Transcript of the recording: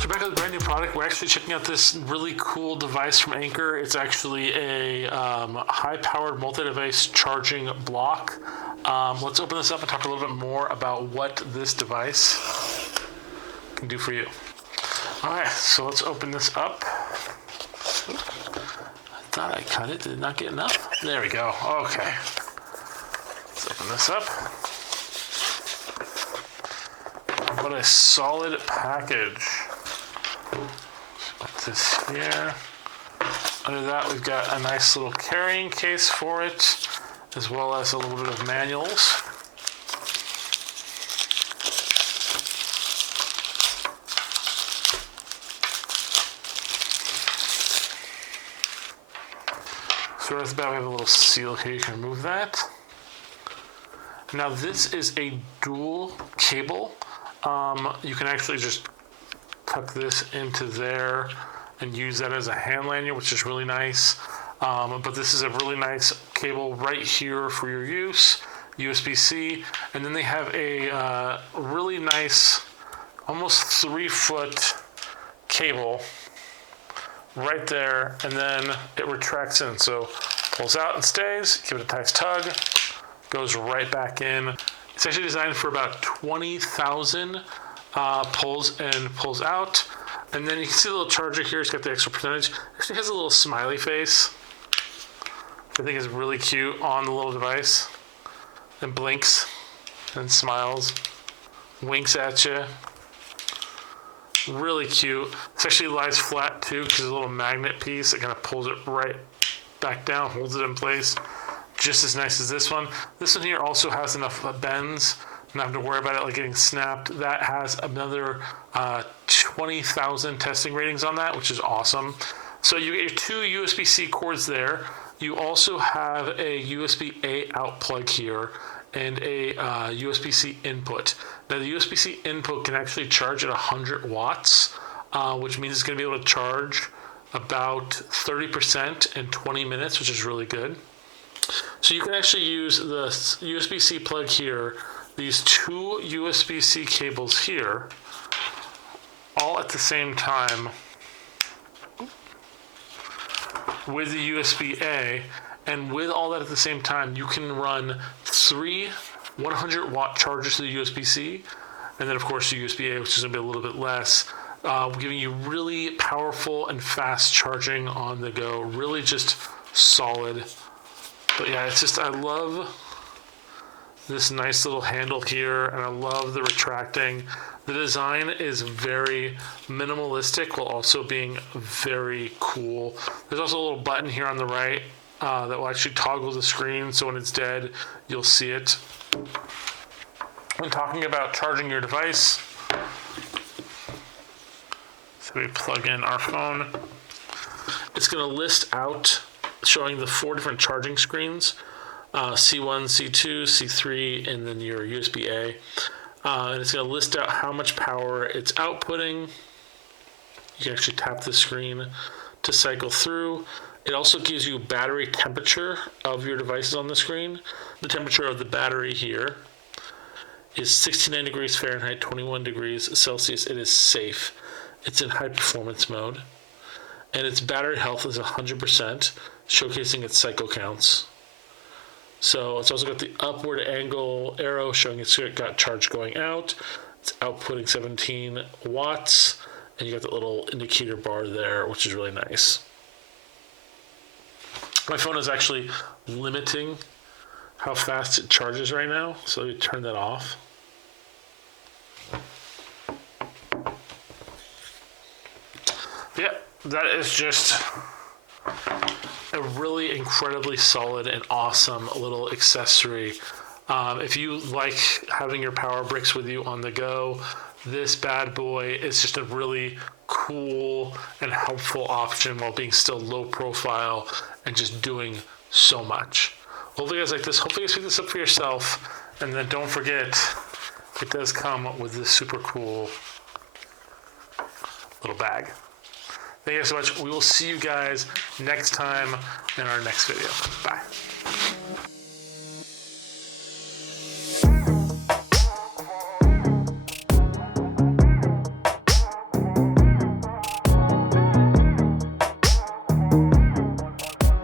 So back with a brand new product. We're actually checking out this really cool device from Anker. It's actually a high-powered multi-device charging block. Let's open this up and talk a little bit more about what this device can do for you. All right, so let's open this up. I thought I cut it. Did it not get enough? There we go. Okay. Let's open this up. What a solid package. Put this here. Under that, we've got a nice little carrying case for it, as well as a little bit of manuals. So right off the bat, we have a little seal here. You can remove that. Now this is a dual cable. You can actually just tuck this into there and use that as a hand lanyard, which is really nice. But this is a really nice cable right here for your use, USB-C. And then they have a really nice, almost 3-foot cable right there, and then it retracts in. So pulls out and stays, give it a nice tug, goes right back in. It's actually designed for about 20,000 pulls and pulls out. And then you can see the little charger here. It's got the extra percentage. It actually has a little smiley face, which I think is really cute on the little device. And blinks and smiles, winks at you. Really cute. This actually lies flat too, because there's a little magnet piece that kind of pulls it right back down, holds it in place. Just as nice as this one. This one here also has enough bends, not have to worry about it like getting snapped. That has another 20,000 testing ratings on that, which is awesome. So you get your 2 USB-C cords there. You also have a USB-A out plug here and a USB-C input. Now the USB-C input can actually charge at 100 watts, which means it's going to be able to charge about 30% in 20 minutes, which is really good. So you can actually use the USB-C plug here, these 2 USB-C cables here, all at the same time with the USB-A, and with all that at the same time, you can run 3 100-watt chargers to the USB-C, and then of course the USB-A, which is going to be a little bit less, giving you really powerful and fast charging on the go. Really just solid. But yeah, it's just, I love this nice little handle here, and I love the retracting. The design is very minimalistic while also being very cool. There's also a little button here on the right that will actually toggle the screen, so when it's dead, you'll see it. When talking about charging your device, so we plug in our phone. It's going to list out showing the 4 different charging screens, C1, C2, C3, and then your USB-A. And it's going to list out how much power it's outputting. You can actually tap the screen to cycle through. It also gives you battery temperature of your devices on the screen. The temperature of the battery here is 69 degrees Fahrenheit, 21 degrees Celsius. It is safe. It's in high performance mode. And its battery health is 100%, showcasing its cycle counts. So it's also got the upward angle arrow showing it's got charge going out. It's outputting 17 watts, and you got the little indicator bar there, which is really nice. My phone is actually limiting how fast it charges right now, so you turn that off. Yeah, that is just a really incredibly solid and awesome little accessory. If you like having your power bricks with you on the go, this bad boy is just a really cool and helpful option while being still low profile and just doing so much. Hopefully you guys like this. Hopefully you guys pick this up for yourself. And then don't forget, it does come with this super cool little bag. Thank you guys so much. We will see you guys next time in our next video. Bye.